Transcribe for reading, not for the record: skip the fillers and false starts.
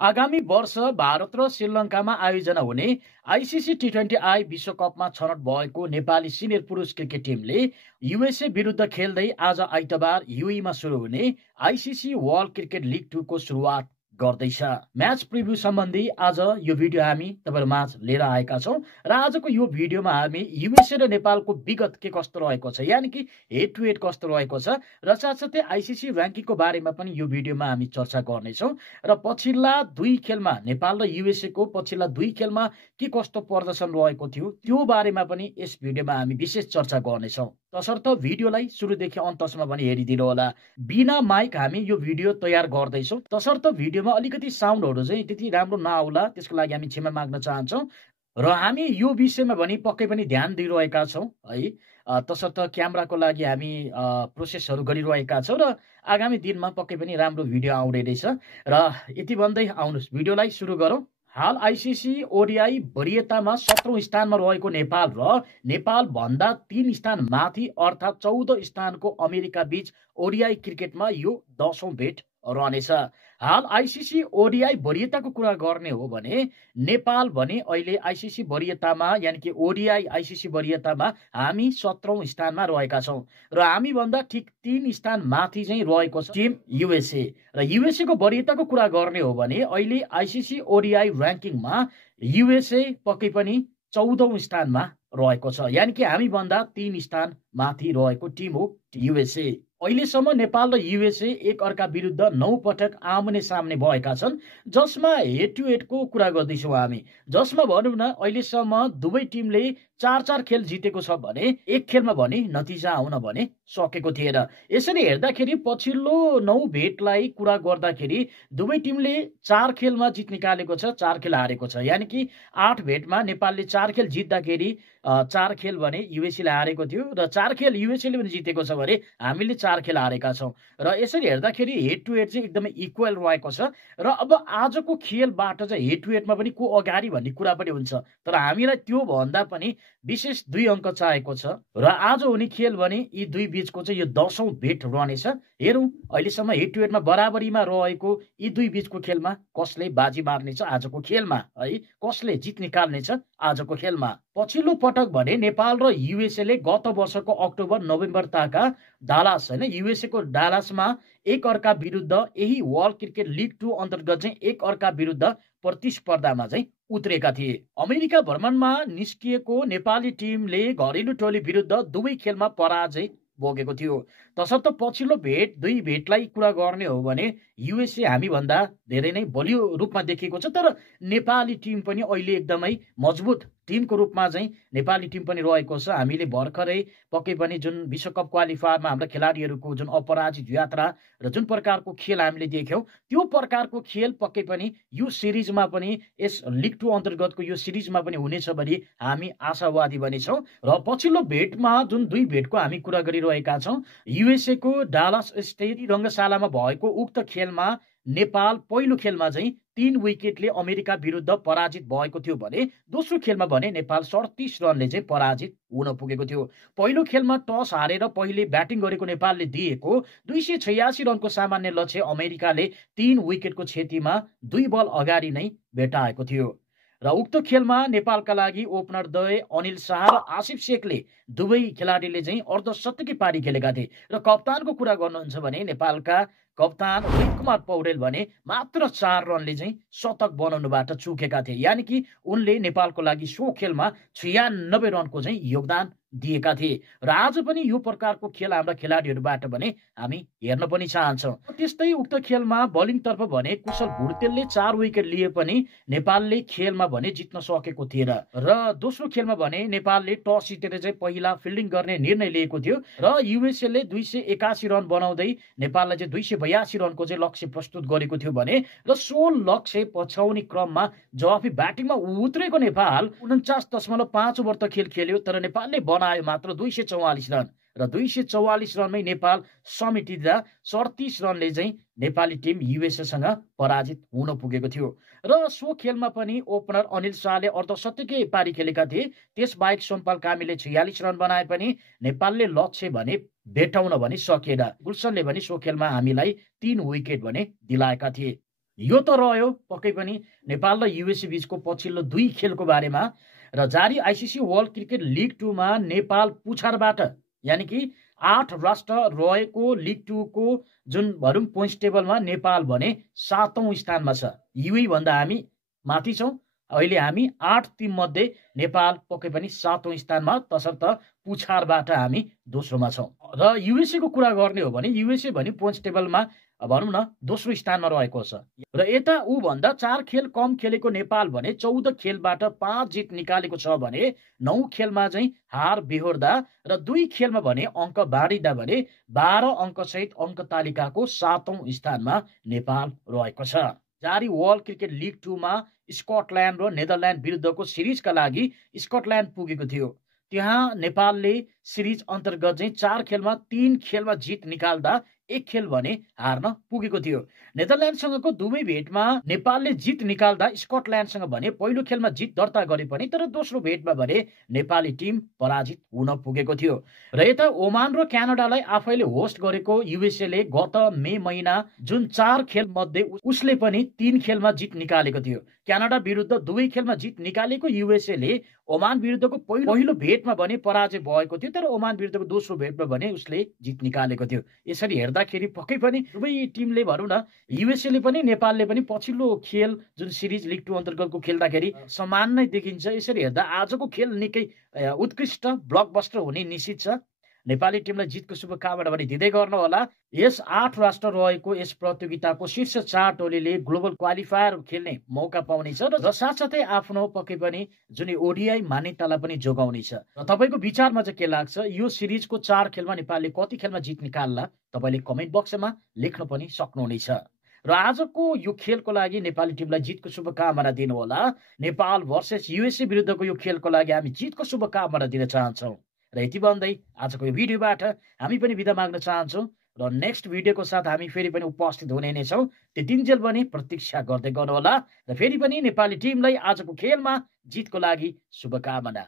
आगामी वर्ष भारत र श्रीलङ्कामा आयोजना हुने आइसिसी T20I विश्वकपमा छनौट भएको नेपाली सिनियर पुरुष क्रिकेट टिमले युएसए विरुद्ध खेल्दै आज आइतबार युएईमा सुरु हुने आइसिसी वर्ल्ड क्रिकेट लिग 2 को सुरुवात गर्दैछ। म्याच प्रिभ्यू सम्बन्धी आज यो भिडियो हामी तपाईहरु माझ लिएर आएका छौं र आजको यो भिडियोमा हामी युएसए र नेपालको विगत के कस्तो रहेको छ, यानी कि हेड टु हेड कस्तो रहेको छ र साथसाथै आइसिसी र्याङ्किङको बारेमा पनि यो भिडियोमा हामी चर्चा गर्नेछौं र पछिल्ला दुई खेलमा नेपाल र युएसए को पछिल्ला दुई खेलमा के कस्तो प्रदर्शन रहेको थियो त्यो बारेमा पनि यस भिडियोमा हामी विशेष चर्चा गर्नेछौं। तसर्थ भिडियोलाई सुरुदेखि अन्तसम्म पनि हेरिदिनु होला। बिना माइक हामी यो भिडियो तयार गर्दैछौं, तसर्थ भिडियोमा अलिकति साउन्डहरु चाहिँ त्यति राम्रो नआउला, त्यसको लागि हामी क्षमा माग्न चाहन्छौं र हामी यो विषयमा पनि पक्कै पनि ध्यान दिइरहेका छौं है। तसर्थ क्यामेराको लागि हामी प्रोसेसहरु गरिरहेका छौं र आगामी दिनमा पक्कै पनि राम्रो भिडियो आउने रहेछ र यति भन्दै आउनुस् भिडियोलाई सुरु गरौं। हाल आइसिसी ओडिआई वरियतामा 17औं स्थानमा रहेको नेपाल र नेपाल भन्दा 3 स्थान माथि अर्थात 14 स्थानको अमेरिका बीच ओडिआई क्रिकेटमा यो 10औं भेट रहनेछ। हाल आइसिसी ओडिआई वरियताको कुरा गर्ने हो भने नेपाल भने अहिले आइसिसी वरियतामा यानी कि ओडिआई आइसिसी वरियतामा हामी 17औं स्थानमा रहेका छौं र हामी भन्दा ठिक 3 स्थान माथि चाहिँ रहेको छ टिम युएसए र युएसए को वरियताको कुरा गर्ने हो भने अहिले आइसिसी ओडिआई र्याङ्किङमा युएसए पक्कै पनि 14औं स्थानमा रहेको छ, यानी कि हामी भन्दा 3 स्थान माथि रहेको टिम हो युएसए। अहिलेसम्म नेपाल र युएसए एक अर्का विरुद्ध 9 पटक आमने सामने भएका छन्, जसमा हेड टु हेड को कुरा गर्दैछौं हामी, जसमा भनौं न अहिलेसम्म दुवै टिमले 4-4 खेल जितेको छ भने एक खेलमा भने नतिजा आउन भने सकेको थिएन। यसरी हेर्दाखेरि पछिल्लो 9 भेटलाई कुरा गर्दाखेरि दुवै टिमले 4 खेलमा जित निकालेको छ, 4 खेल हारेको छ, यानी कि 8 भेटमा नेपालले 4 खेल जित्दाखेरि 4 खेल भने युएसएले हारेको थियो र 4 खेल युएसएले पनि जितेको छ भने हामीले 4 खेल हारेका छौं र यसरी हेर्दाखेरि हेड टु हेड चाहिँ एकदमै इक्वल रहेको छ र अब आजको खेलबाट चाहिँ हेड टु हेडमा पनि को अगाडि भन्ने कुरा पनि हुन्छ, तर हामीलाई त्यो भन्दा पनि विशेष 2 अंक चाहेको छ र आज हुने खेल भने यी दुई बीचको चाहिँ यो 10औं भेट रहनेछ। हेरौं अहिलेसम्म हेड टु हेडमा बराबरीमा रहेको यी दुई बीचको खेलमा कसले बाजी मार्नेछ आजको खेलमा है, कसले जित निकाल्नेछ आजको खेलमा। पछिल्लो पटक भने नेपाल र युएसएले गत वर्षको अक्टोबर नोभेम्बर ताका डालास हैन युएसए को डालासमा एक अर्का विरुद्ध यही वर्ल्ड क्रिकेट लिग 2 अन्तर्गत चाहिँ एक अर्का विरुद्ध प्रतिस्पर्धामा चाहिँ उत्रेका थिए। अमेरिका भ्रमणमा निस्किएको नेपाली टिमले घरेलु टोली विरुद्ध दुवै खेलमा पराजय भोगेको थियो। तसर्थ पछिल्लो भेट दुई भेटलाई कुरा गर्ने हो भने युएसए हामी भन्दा धेरै नै बलियो रूपमा देखिएको छ, तर नेपाली टिम पनि अहिले एकदमै मजबुत टिमको रूपमा चाहिँ नेपाली टिम पनि रहेको छ। हामीले भर्खरै पक्कै पनि जुन विश्वकप क्वालिफायरमा हाम्रो खेलाडीहरूको जुन अपराजित यात्रा र जुन प्रकारको खेल हामीले देख्यौं त्यो प्रकारको खेल पक्कै पनि यो सिरिजमा पनि यस लिग 2 अन्तर्गतको यो सिरिजमा पनि हुनेछ भनी हामी आशावादी बनेछौं र पछिल्लो भेटमा जुन दुई भेटको हामी कुरा गरिरहेका छौं युएसए को डालास स्टेट रंगशालामा भएको उक्त खेलमा नेपाल पहिलो खेलमा चाहिँ 3 विकेटले अमेरिका विरुद्ध पराजित भएको थियो भने दोस्रो खेलमा भने नेपाल 37 रनले चाहिँ पराजित हुन पुगेको थियो। पहिलो खेलमा टस हारेर पहिले ब्याटिङ गरेको नेपालले दिएको 286 रनको सामान्य लक्ष्य अमेरिकाले 3 विकेटको क्षतिमा 2 बल अगाडि नै भेटाएको थियो र उक्त खेलमा नेपालका लागि ओपनर द्वय अनिल शाह र आसिफ शेखले दुवै खेलाडीले चाहिँ अर्धशतकी पारी खेलेका थिए र कप्तानको कुरा गर्नुहुन्छ भने नेपालका कप्तान रोहित कुमार पौडेल भने मात्र 4 रनले चाहिँ शतक बनाउनुबाट चुकेका थिए, यानी कि उनले नेपालको लागि सो खेलमा 96 रनको चाहिँ योगदान दिएका थिए र आज पनि यो प्रकारको खेल हाम्रा खेलाडीहरूबाट भने हामी हेर्न पनि चाहन्छौं। त्यस्तै उक्त खेलमा बलिङ तर्फ भने कुशल भुर्तेलले 4 विकेट लिए पनि नेपालले खेलमा भने जित्न सकेको थिएन र दोस्रो खेलमा भने नेपालले टस जितेर चाहिँ पहिला फिल्डिङ गर्ने निर्णय लिएको थियो र युएसएले 281 रन बनाउँदै नेपाललाई चाहिँ 282 रनको चाहिँ लक्ष्य प्रस्तुत गरेको थियो भने र सो लक्ष्य पछाउने क्रममा जवाफी ब्याटिङमा उत्रेको नेपाल 49.5 ओभर त खेल खेल्यो तर नेपालले बनायो मात्र 244 रन र 244 रनमै नेपाल समेटिँदा 37 रनले चाहिँ नेपाली टिम युएसए सँग पराजित हुन पुगेको थियो र सो खेलमा पनि ओपनर अनिल शाहले अर्धशतकीय पारी खेलेका थिए। त्यसबाहेक सोमपाल कामीले 46 रन बनाए पनि नेपालले लक्ष्य भने भेटाउन भने सकेन। गुल्सनले भने सो खेलमा हामीलाई 3 विकेट भने दिलाएका थिए। यो त रह्यो पक्कै पनि नेपाल र युएसए बीचको पछिल्लो 2 खेलको बारेमा र जारी आइसिसी वर्ल्ड क्रिकेट लिग 2 मा नेपाल पुछारबाट यानि कि 8 राष्ट्र रहेको लिग 2 को जुन भनौँ पोइन्ट्स टेबलमा नेपाल भने 7औं स्थानमा छ। युए भन्दा हामी माथि छौँ। अहिले हामी 8 टिम मध्ये नेपाल पक्कै पनि 7औं स्थानमा, तसर्थ पुछारबाट हामी दोस्रोमा छौँ। र युएसए को कुरा गर्ने हो भने युएसए भने पोइन्ट्स टेबलमा भनौँ न दोस्रो स्थानमा रहेको छ र यता ऊ भन्दा 4 खेल कम खेलेको नेपाल भने 14 खेलबाट 5 जित निकालेको छ भने 9 खेलमा चाहिँ हार बेहोर्दा र 2 खेलमा भने अङ्क बाँडिदा भने 12 अङ्क सहित अङ्क तालिकाको 7औं स्थानमा नेपाल रहेको छ। जारी वर्ल्ड क्रिकेट लिग 2 मा स्कटल्यान्ड र नेदरल्यान्ड विरुद्धको सिरिजका लागि स्कटल्यान्ड पुगेको थियो। त्यहाँ नेपालले सिरिज अन्तर्गत चाहिँ 4 खेलमा 3 खेलमा जित निकाल्दा 1 खेल भने हार्न पुगेको थियो। नेदरल्यान्डसँगको दुवै भेटमा नेपालले जित निकाल्दा स्कटल्यान्डसँग भने पहिलो खेलमा जित दर्ता गरे पनि तर दोस्रो भेटमा भने नेपाली टिम पराजित हुन पुगेको थियो। र यता ओमान र क्यानाडालाई आफैले होस्ट गरेको युएसएले गत मे महिना जुन 4 खेल मध्ये उसले पनि 3 खेलमा जित निकालेको थियो। क्यानाडा विरुद्ध दुवै खेलमा जित निकालेको युएसएले ओमान विरुद्धको पहिलो भेटमा भने पराजय भएको थियो, तर ओमान विरुद्धको दोस्रो भेटमा भने उसले जित निकालेको थियो। यसरी हेर्दाखेरि पक्कै पनि दुवै टिमले भनौँ न युएसएले पनि नेपालले पनि पछिल्लो खेल जुन सिरिज लिग 2 अन्तर्गतको खेल्दाखेरि समान नै देखिन्छ। यसरी हेर्दा आजको खेल निकै उत्कृष्ट ब्लकबस्टर हुने निश्चित छ। नेपाली टिमलाई जितको शुभकामना पनि दिँदै गर्नु होला। यस 8 राष्ट्र रहेको यस प्रतियोगिताको शीर्ष 4 टोलीले ग्लोबल क्वालिफायर खेल्ने मौका पाउनेछ र साथसाथै आफ्नो पक्कै पनि जुन ओडिआई मान्यतालाई पनि जोगाउनेछ। र तपाईँको विचारमा चाहिँ के लाग्छ, यो सिरिजको 4 खेलमा नेपालले कति खेलमा जित निकाल्ला? तपाईँले कमेन्ट बक्समा लेख्न पनि सक्नुहुनेछ। र आजको यो खेलको लागि नेपाली टिमलाई जितको शुभकामना दिनुहोला। नेपाल भर्सेस युएसए विरुद्धको यो खेलको लागि हामी जितको शुभकामना दिन चाहन्छौँ। र यति भन्दै आजको यो भिडियोबाट हामी पनि बिदा माग्न चाहन्छौँ र नेक्स्ट भिडियोको साथ हामी फेरि पनि उपस्थित हुने नै छौँ। त्यतिन्जेल पनि प्रतीक्षा गर्दै गर्नुहोला र फेरि पनि नेपाली टिमलाई आजको खेलमा जितको लागि शुभकामना।